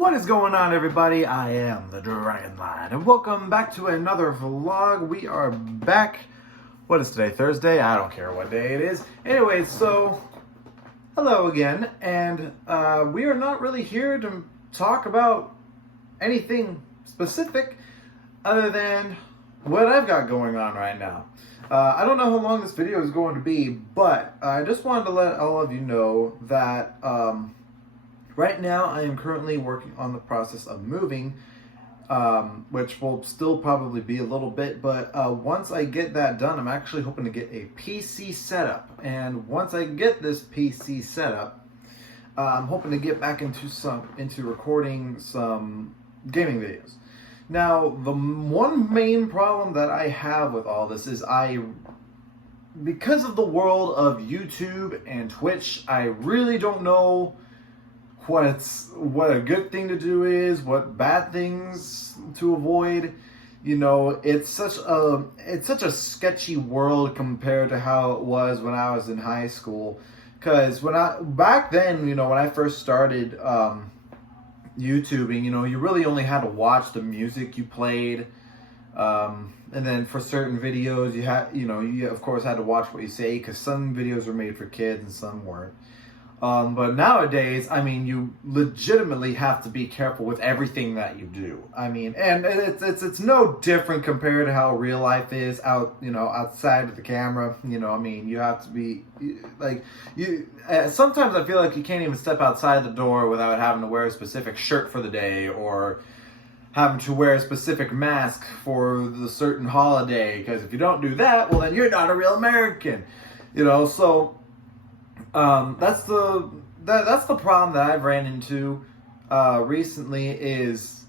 What is going on, everybody? I am the Dragon Lad, and welcome back to another vlog. We are back. What is today? Thursday? I don't care what day it is. Anyway, so hello again, and we are not really here to talk about anything specific other than what I've got going on right now. I don't know how long this video is going to be, but I just wanted to let all of you know that right now I am currently working on the process of moving, which will still probably be a little bit, but once I get that done, I'm actually hoping to get a PC setup. And once I get this PC setup, I'm hoping to get back into recording some gaming videos. Now, the one main problem that I have with all this is because of the world of YouTube and Twitch, I really don't know what a good thing to do is, what bad things to avoid. You know, it's such a sketchy world compared to how it was when I was in high school. Because back then, you know, when I first started YouTubing, you know, you really only had to watch the music you played, and then for certain videos, you of course had to watch what you say, because some videos were made for kids and some weren't. But nowadays, I mean, you legitimately have to be careful with everything that you do. I mean, and it's no different compared to how real life is outside of the camera. You know, I mean, you have to be like sometimes I feel like you can't even step outside the door without having to wear a specific shirt for the day, or having to wear a specific mask for the certain holiday. Because if you don't do that, well, then you're not a real American. You know, so. That's the problem that I've ran into recently is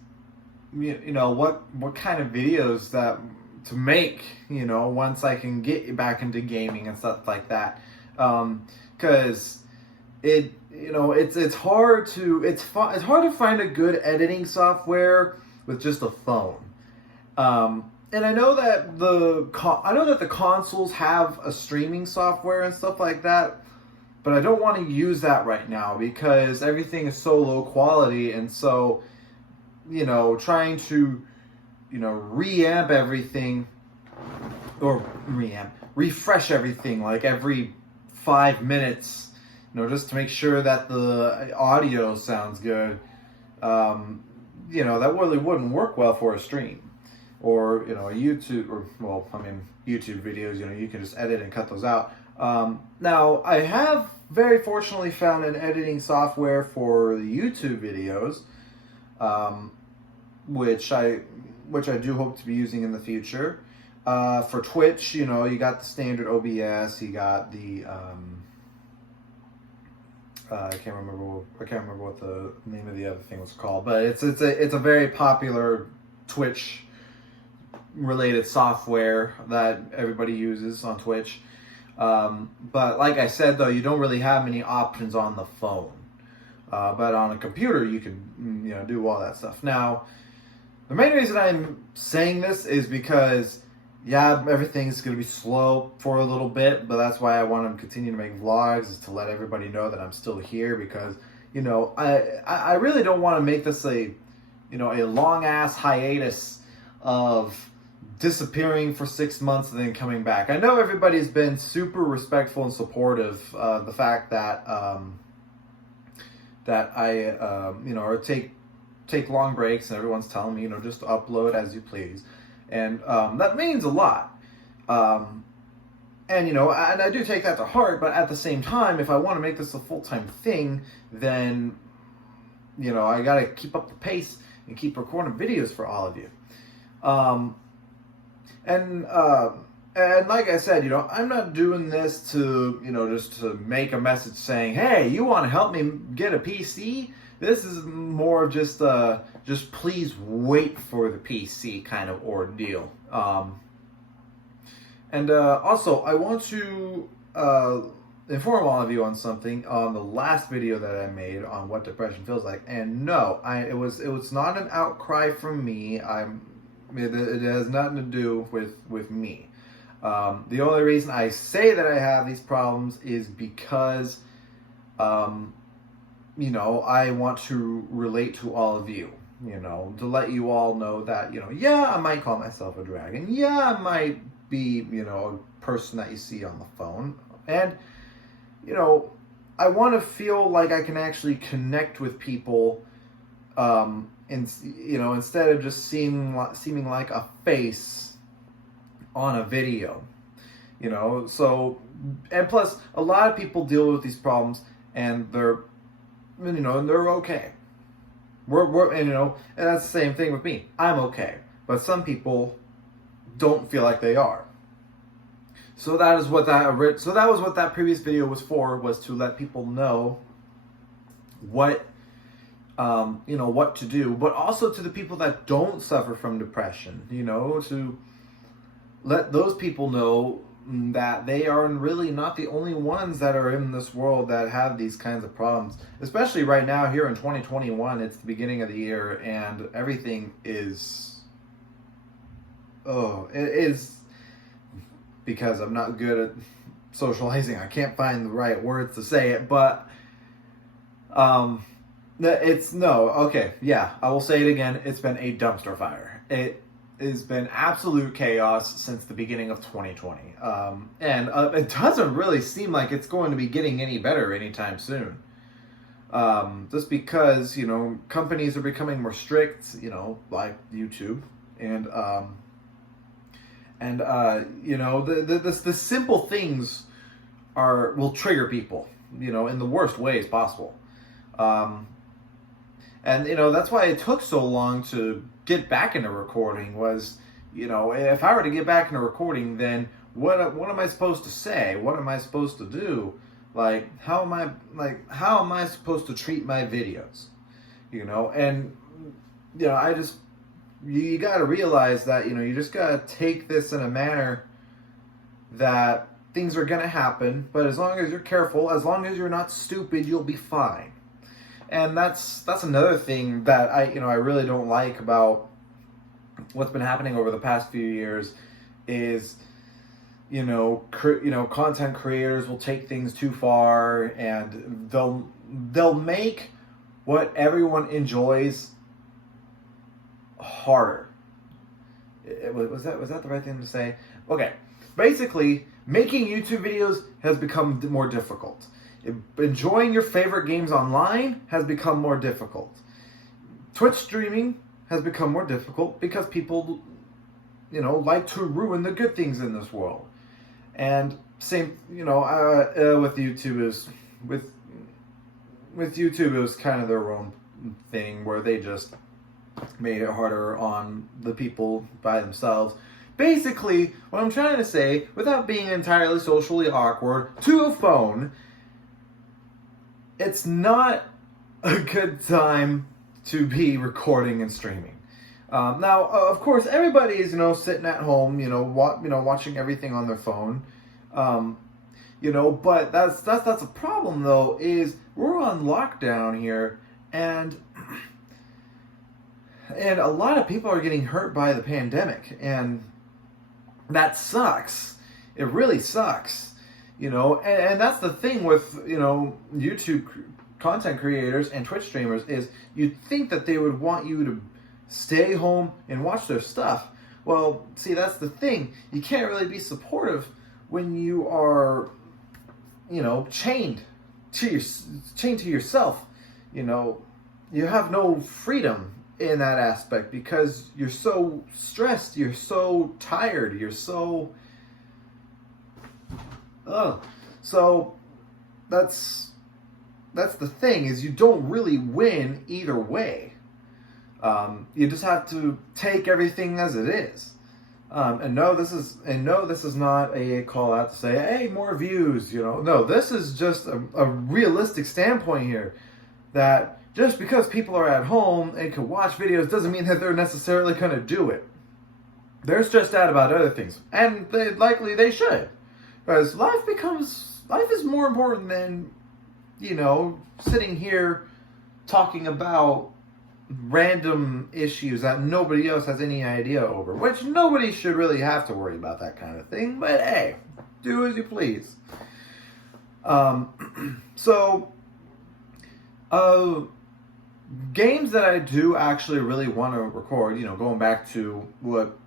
you know what kind of videos that to make, you know, once I can get back into gaming and stuff like that, because it's hard to find a good editing software with just a phone. And I know that the consoles have a streaming software and stuff like that. But I don't want to use that right now because everything is so low quality, and so, you know, trying to, you know, refresh everything like every 5 minutes, you know, just to make sure that the audio sounds good. You know, that really wouldn't work well for a stream or, you know, a YouTube YouTube videos. You know, you can just edit and cut those out. Now, I have very fortunately found an editing software for the YouTube videos, which I do hope to be using in the future. For Twitch, you know, you got the standard OBS, you got the I can't remember what the name of the other thing was called, but it's a very popular Twitch related software that everybody uses on Twitch. But like I said, though, you don't really have many options on the phone. But on a computer, you can, you know, do all that stuff. Now, the main reason I'm saying this is because, yeah, everything's going to be slow for a little bit, but that's why I want to continue to make vlogs, is to let everybody know that I'm still here, because, you know, I really don't want to make this a long-ass hiatus of disappearing for 6 months and then coming back. I know everybody's been super respectful and supportive of the fact that I or take long breaks, and everyone's telling me, you know, just upload as you please, and that means a lot. And you know, and I do take that to heart, but at the same time, if I want to make this a full-time thing, then, you know, I gotta keep up the pace and keep recording videos for all of you. And like I said, you know, I'm not doing this to, you know, just to make a message saying, hey, you want to help me get a PC? This is more of just please wait for the PC kind of ordeal. And also, I want to inform all of you on something on the last video that I made on what depression feels like. And no, it was not an outcry from me. It has nothing to do with me. The only reason I say that I have these problems is because I want to relate to all of you, to let you all know that, yeah, I might call myself a dragon. Yeah, I might be, a person that you see on the phone. And, I want to feel like I can actually connect with people, instead of just seeming like a face on a video, so, and plus, a lot of people deal with these problems, and they're okay. And that's the same thing with me. I'm okay, but some people don't feel like they are. So that was what that previous video was for, was to let people know what what to do, but also to the people that don't suffer from depression, to let those people know that they are really not the only ones that are in this world that have these kinds of problems. Especially right now, here in 2021, it's the beginning of the year, and everything is... it is... Because I'm not good at socializing, I can't find the right words to say it, but... I will say it again, it's been a dumpster fire. It has been absolute chaos since the beginning of 2020. And it doesn't really seem like it's going to be getting any better anytime soon. Just because, companies are becoming more strict, like YouTube. And the simple things will trigger people, in the worst ways possible. And, that's why it took so long to get back into recording was, if I were to get back into recording, then what am I supposed to say? What am I supposed to do? How am I supposed to treat my videos? And, you got to realize that, you just got to take this in a manner that things are going to happen, but as long as you're careful, as long as you're not stupid, you'll be fine. And that's another thing that I really don't like about what's been happening over the past few years is, content creators will take things too far, and they'll make what everyone enjoys harder. Was that the right thing to say? Okay, basically, making YouTube videos has become more difficult. Enjoying your favorite games online has become more difficult. Twitch streaming has become more difficult because people, like to ruin the good things in this world. And same, with YouTube with YouTube, it was kind of their own thing where they just made it harder on the people by themselves. Basically, what I'm trying to say, without being entirely socially awkward to a phone, it's not a good time to be recording and streaming. Now, of course, everybody is, sitting at home, watching everything on their phone. But that's a problem though, is we're on lockdown here, and a lot of people are getting hurt by the pandemic, and that sucks. It really sucks. And that's the thing with, YouTube content creators and Twitch streamers is you'd think that they would want you to stay home and watch their stuff. Well, see, that's the thing. You can't really be supportive when you are, chained to yourself. You have no freedom in that aspect because you're so stressed, you're so tired, you're so... So that's the thing, is you don't really win either way. You just have to take everything as it is. And no, this is not a call out to say, hey, more views, No, this is just a realistic standpoint here, that just because people are at home and can watch videos doesn't mean that they're necessarily going to do it. They're stressed out about other things, and they should. Because life is more important than, sitting here talking about random issues that nobody else has any idea over. Which nobody should really have to worry about that kind of thing. But hey, do as you please. So, Uh, Games that I do actually really want to record, going back to what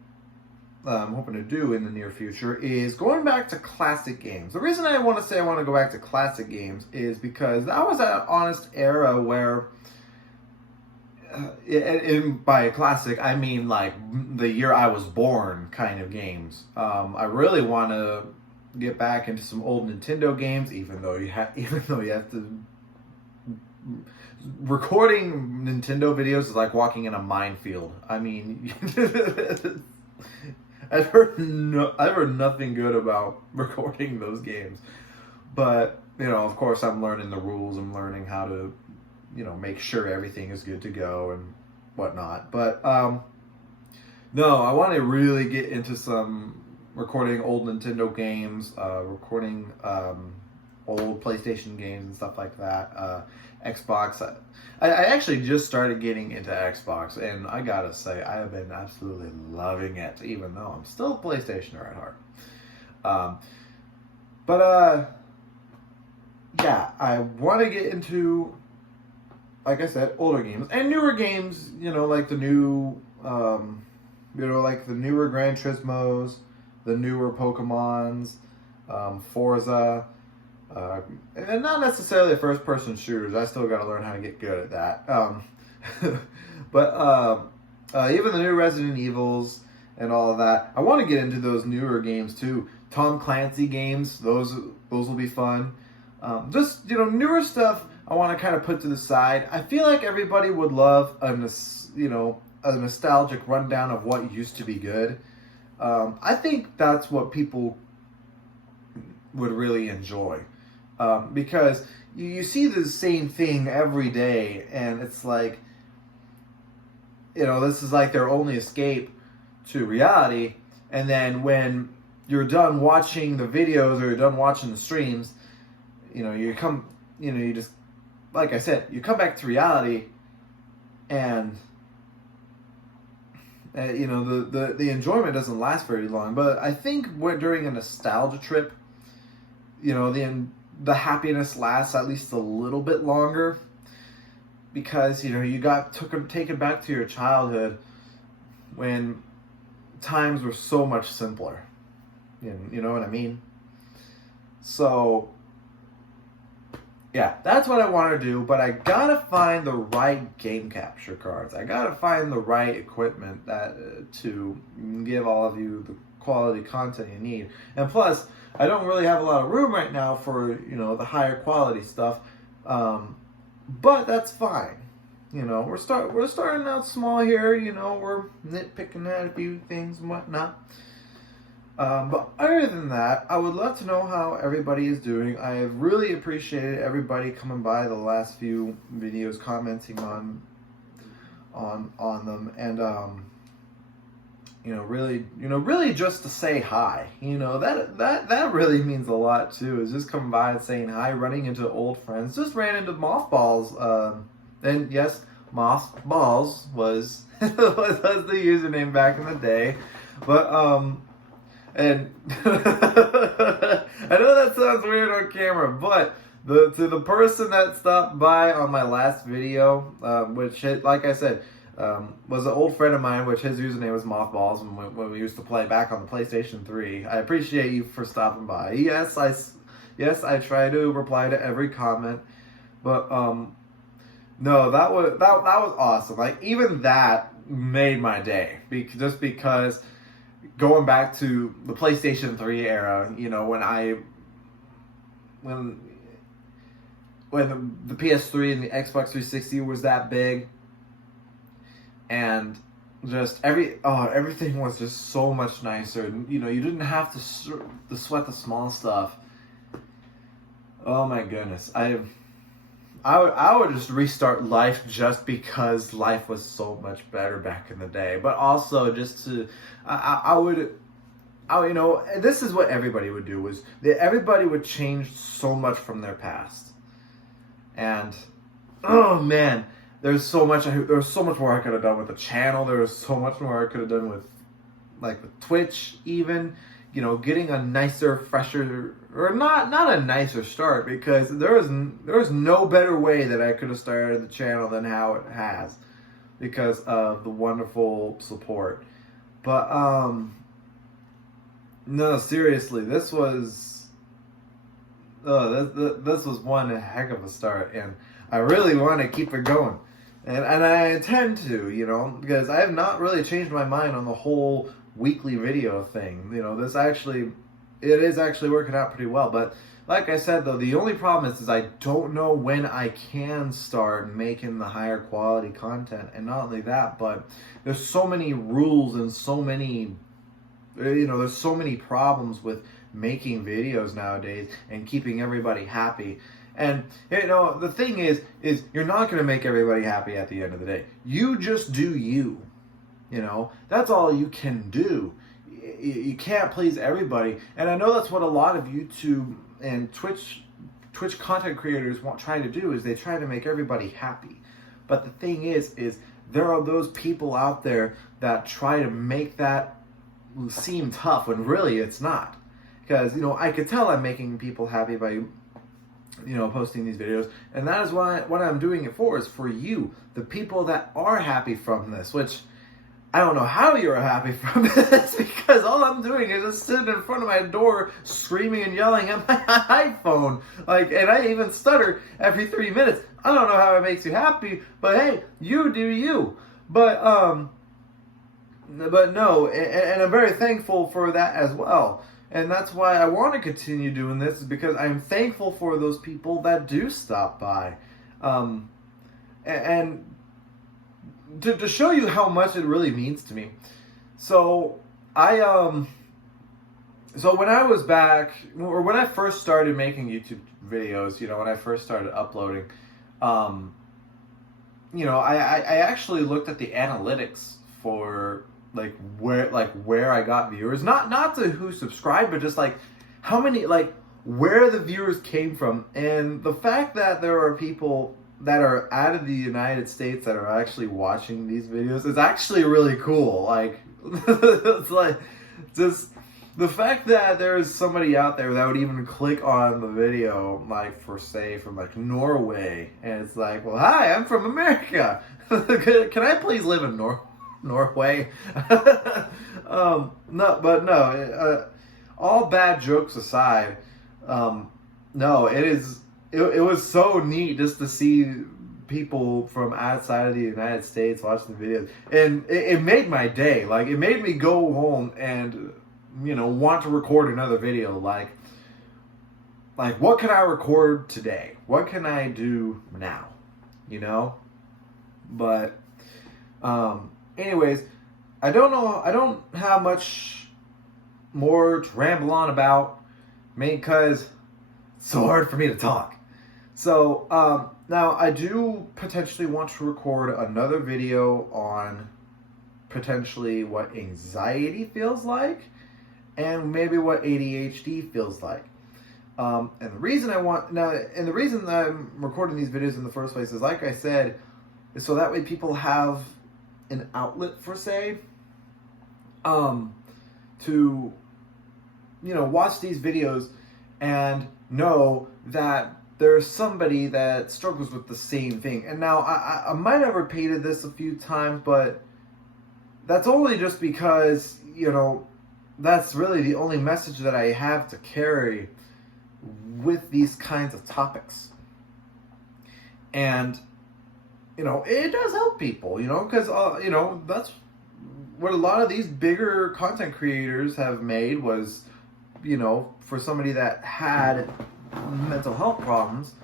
I'm hoping to do in the near future, is going back to classic games. The reason I want to say I want to go back to classic games is because that was an honest era where, by classic, I mean like the year I was born kind of games. I really want to get back into some old Nintendo games, even though you have to. Recording Nintendo videos is like walking in a minefield. I mean, I've heard nothing good about recording those games, but of course, I'm learning the rules. I'm learning how to, make sure everything is good to go and whatnot. But no, I want to really get into some recording old Nintendo games, recording old PlayStation games and stuff like that. Xbox. I actually just started getting into Xbox, and I gotta say, I have been absolutely loving it, even though I'm still a PlayStationer at heart. Yeah, I want to get into, like I said, older games and newer games. Like the new, like the newer Gran Turismos, the newer Pokemons, Forza. And not necessarily first-person shooters. I still got to learn how to get good at that. But even the new Resident Evils and all of that, I want to get into those newer games too. Tom Clancy games, those will be fun. Just newer stuff I want to kind of put to the side. I feel like everybody would love a nostalgic rundown of what used to be good. I think that's what people would really enjoy. Because you see the same thing every day, and it's like, this is like their only escape to reality. And then when you're done watching the videos or you're done watching the streams, you come, you just, like I said, you come back to reality, and the enjoyment doesn't last very long. But I think during a nostalgia trip, the happiness lasts at least a little bit longer, because you got taken back to your childhood when times were so much simpler. You know what I mean? So yeah, that's what I want to do, but I gotta find the right game capture cards. I gotta find the right equipment to give all of you the quality content you need. And plus, I don't really have a lot of room right now for the higher quality stuff, but that's fine. We're starting out small here. We're nitpicking at a few things and whatnot. But other than that, I would love to know how everybody is doing. I have really appreciated everybody coming by the last few videos, commenting on them, and really just to say hi. That really means a lot too. Is just coming by and saying hi, running into old friends. Just ran into Mothballs. And yes, Mothballs was was the username back in the day. But and I know that sounds weird on camera, but to the person that stopped by on my last video, which like I said, was an old friend of mine, which his username was Mothballs, and when we used to play back on the PlayStation 3. I appreciate you for stopping by. Yes, I try to reply to every comment, but no, that was awesome. Like, even that made my day, just because going back to the PlayStation 3 era, when the PS3 and the Xbox 360 was that big, and just everything was just so much nicer. And, you didn't have to sweat the small stuff. Oh my goodness, I would just restart life just because life was so much better back in the day. But also just to, and this is what everybody would do, was that everybody would change so much from their past. And, oh man, there was so much more I could have done with the channel. There was so much more I could have done with, like, with Twitch even. getting a nicer, fresher, or not a nicer start, because there was no better way that I could have started the channel than how it has, because of the wonderful support. But no, seriously, this was this was one heck of a start, and I really want to keep it going, and I intend to, because I have not really changed my mind on the whole weekly video thing. It is actually working out pretty well. But like I said, though, the only problem is I don't know when I can start making the higher quality content. And not only that, but there's so many rules and so many, there's so many problems with making videos nowadays and keeping everybody happy. And the thing is you're not going to make everybody happy at the end of the day. You just do you. That's all you can do. You can't please everybody. And I know that's what a lot of YouTube and Twitch content creators try to do, is they try to make everybody happy. But the thing is there are those people out there that try to make that seem tough when really it's not. Because, I could tell I'm making people happy by posting these videos, and that is what I'm doing it for, is for you, the people that are happy from this, which I don't know how you're happy from this, because all I'm doing is just sitting in front of my door screaming and yelling at my iPhone. And I even stutter every 3 minutes. I don't know how it makes you happy, but hey, you do you. But no, and I'm very thankful for that as well. And that's why I want to continue doing this, because I'm thankful for those people that do stop by. And to show you how much it really means to me. So so when I was back, or when I first started making YouTube videos, when I first started uploading, I actually looked at the analytics for where I got viewers, not to who subscribed, but just how many, where the viewers came from. And the fact that there are people that are out of the United States that are actually watching these videos is actually really cool. It's just the fact that there's somebody out there that would even click on the video, from Norway, and it's well, hi, I'm from America. Can I please live in Norway? No. All bad jokes aside, no, it was so neat just to see people from outside of the United States watching the videos, and it made my day. It made me go home and want to record another video. What can I record today? What can I do now? But anyways, I don't have much more to ramble on about, because it's so hard for me to talk. So, now I do potentially want to record another video on potentially what anxiety feels like, and maybe what ADHD feels like. And the reason the reason that I'm recording these videos in the first place is, like I said, is so that way people have an outlet to watch these videos and know that there's somebody that struggles with the same thing. And now, I might have repeated this a few times, but that's only just because, that's really the only message that I have to carry with these kinds of topics. And, it does help people, because, that's what a lot of these bigger content creators have made was, for somebody that had mental health problems,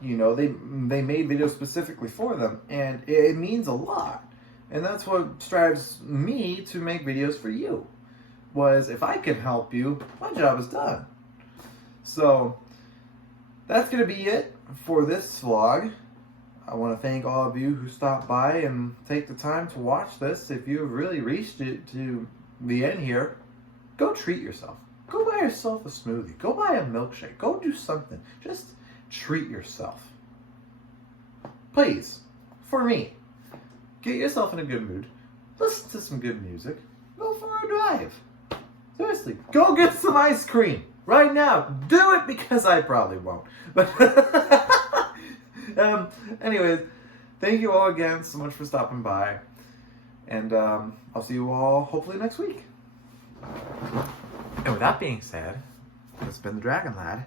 they made videos specifically for them, and it means a lot. And that's what drives me to make videos for you, was if I can help you, my job is done. So that's going to be it for this vlog. I want to thank all of you who stopped by and take the time to watch this. If you have really reached it to the end here, go treat yourself. Go buy yourself a smoothie. Go buy a milkshake. Go do something. Just treat yourself. Please, for me, get yourself in a good mood. Listen to some good music. Go for a drive. Seriously, go get some ice cream right now. Do it, because I probably won't. But anyways, thank you all again so much for stopping by. And I'll see you all hopefully next week. And with that being said, it's been the Dragon Lad,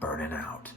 burning out.